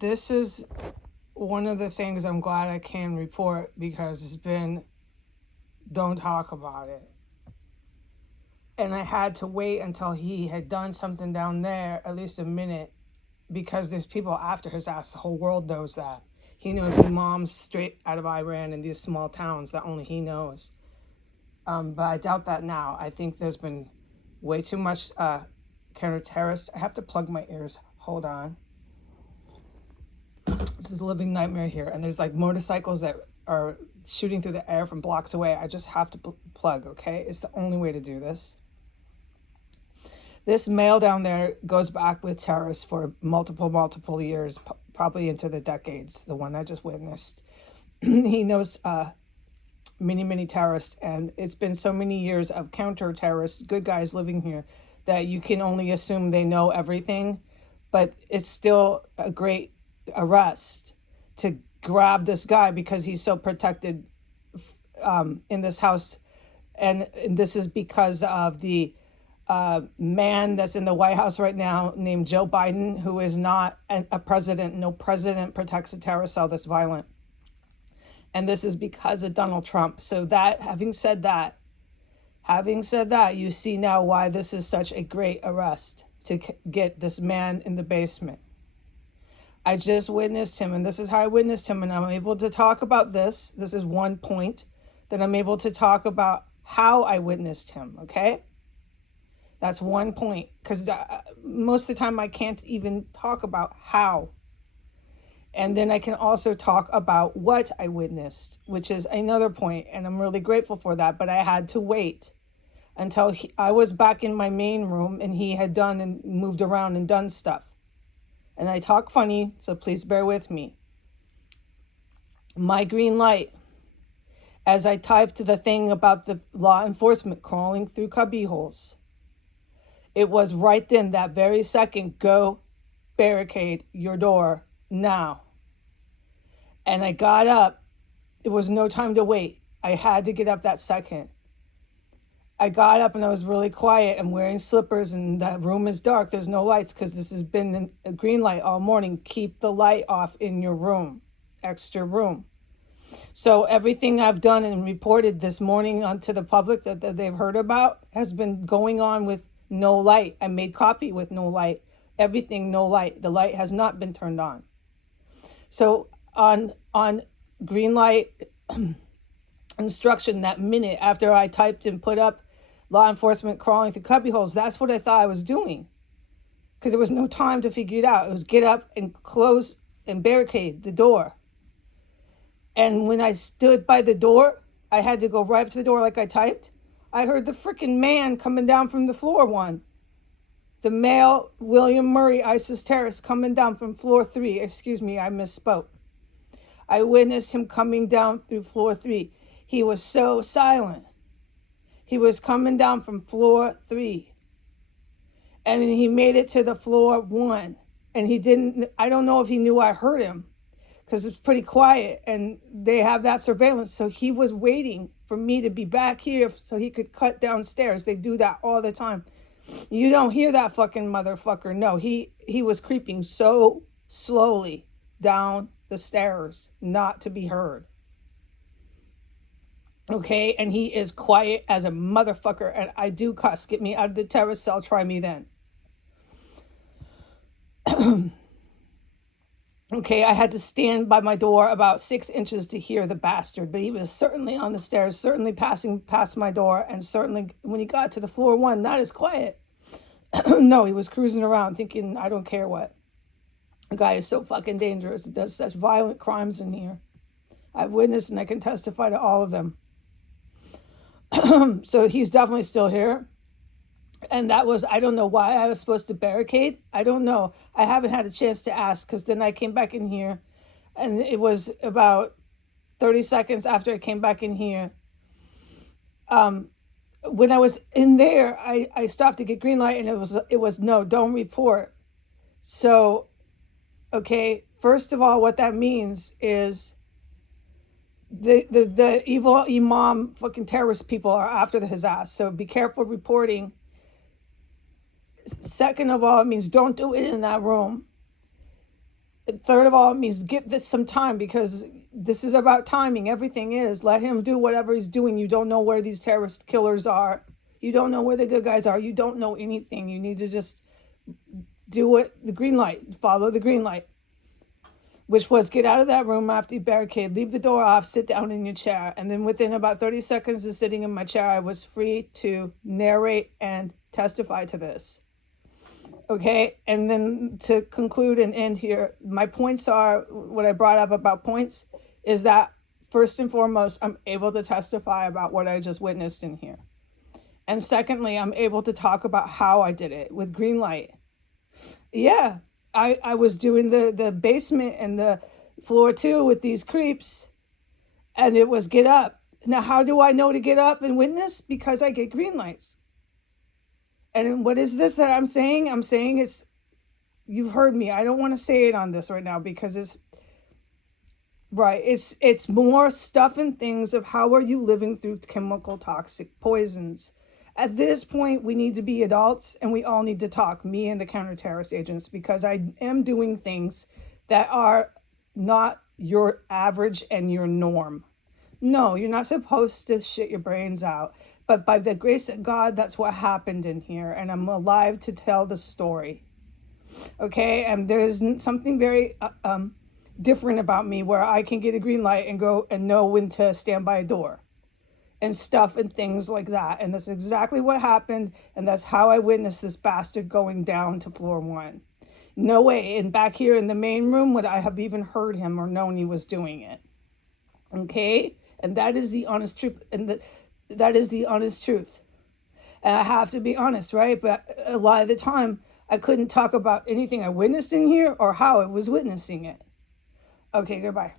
this is one of the things I'm glad I can report, because it's been, don't talk about it. And I had to wait until he had done something down there, at least a minute, because there's people after his ass. The whole world knows that. He knows moms straight out of Iran in these small towns that only he knows. But I doubt that now. I think there's been way too much counter-terrorist. I have to plug my ears. Hold on. This is a living nightmare here. And there's like motorcycles that are shooting through the air from blocks away. I just have to plug, okay? It's the only way to do this. This male down there goes back with terrorists for multiple years, probably into the decades, the one I just witnessed. He knows many terrorists, and it's been so many years of counter-terrorists, good guys living here, that you can only assume they know everything, but it's still a great arrest to grab this guy because he's so protected in this house. And this is because of the man that's in the White House right now named Joe Biden, who is not a president. No president protects a terrorist cell this violent. And this is because of Donald Trump. So that, having said that, you see now why this is such a great arrest, to get this man in the basement. I just witnessed him, and this is how I witnessed him, and I'm able to talk about this. This is one point that I'm able to talk about how I witnessed him, okay? That's one point, because most of the time I can't even talk about how. And then I can also talk about what I witnessed, which is another point, and I'm really grateful for that, but I had to wait until I was back in my main room and he had done and moved around and done stuff. And I talk funny, so please bear with me. My green light, as I typed the thing about the law enforcement crawling through cubby holes, it was right then, that very second, go barricade your door now. And I got up. There was no time to wait. I had to get up that second. I got up and I was really quiet. I'm wearing slippers and the room is dark. There's no lights because this has been a green light all morning. Keep the light off in your room, extra room. So everything I've done and reported this morning onto the public that they've heard about has been going on with no light. I made copy with no light. Everything no light. The light has not been turned on. So on green light instruction, that minute after I typed and put up law enforcement crawling through cubby holes, that's what I thought I was doing, because there was no time to figure it out. It was get up and close and barricade the door. And when I stood by the door, I had to go right up to the door like I typed. I heard the freaking man coming down from the floor one. The male, William Murray, ISIS terrorist, coming down from floor 3. Excuse me, I misspoke. I witnessed him coming down through floor 3. He was so silent. He was coming down from floor 3. And then he made it to the floor 1. And he didn't, I don't know if he knew I heard him, because it's pretty quiet and they have that surveillance. So he was waiting for me to be back here so he could cut downstairs. They do that all the time. You don't hear that fucking motherfucker. No, he was creeping so slowly down the stairs, not to be heard. Okay, and he is quiet as a motherfucker, and I do cuss. Get me out of the terrorist cell, try me then. Okay, I had to stand by my door about 6 inches to hear the bastard, but he was certainly on the stairs, certainly passing past my door, and certainly when he got to the floor 1, not as quiet. No, he was cruising around thinking, I don't care what. The guy is so fucking dangerous. He does such violent crimes in here. I've witnessed and I can testify to all of them. So he's definitely still here. And that was, I don't know why I was supposed to barricade. I don't know. I haven't had a chance to ask, because then I came back in here and it was about 30 seconds after I came back in here. When I was in there, I stopped to get green light and it was no, don't report. So, okay, first of all, what that means is the evil imam fucking terrorist people are after his ass. So be careful reporting. Second of all, it means don't do it in that room. Third of all, it means give this some time, because this is about timing. Everything is. Let him do whatever he's doing. You don't know where these terrorist killers are. You don't know where the good guys are. You don't know anything. You need to just do it. The green light. Follow the green light. Which was get out of that room after you barricade, leave the door off, sit down in your chair. And then within about 30 seconds of sitting in my chair, I was free to narrate and testify to this. Okay, and then to conclude and end here, my points are, what I brought up about points is that first and foremost, I'm able to testify about what I just witnessed in here. And secondly, I'm able to talk about how I did it with green light. Yeah, I was doing the basement and the floor 2 with these creeps, and it was get up. Now, how do I know to get up and witness? Because I get green lights. And what is this that I'm saying? I'm saying it's, you've heard me. I don't want to say it on this right now because it's, right, it's more stuff and things of how are you living through chemical toxic poisons. At this point, we need to be adults and we all need to talk, me and the counter-terrorist agents, because I am doing things that are not your average and your norm. No, you're not supposed to shit your brains out. But by the grace of God, that's what happened in here. And I'm alive to tell the story. Okay? And there's something very different about me where I can get a green light and go and know when to stand by a door. And stuff and things like that. And that's exactly what happened. And that's how I witnessed this bastard going down to floor 1. No way. And back here in the main room would I have even heard him or known he was doing it. Okay? And that is the honest truth. And that is the honest truth. And I have to be honest, right? But a lot of the time, I couldn't talk about anything I witnessed in here or how I was witnessing it. Okay, goodbye.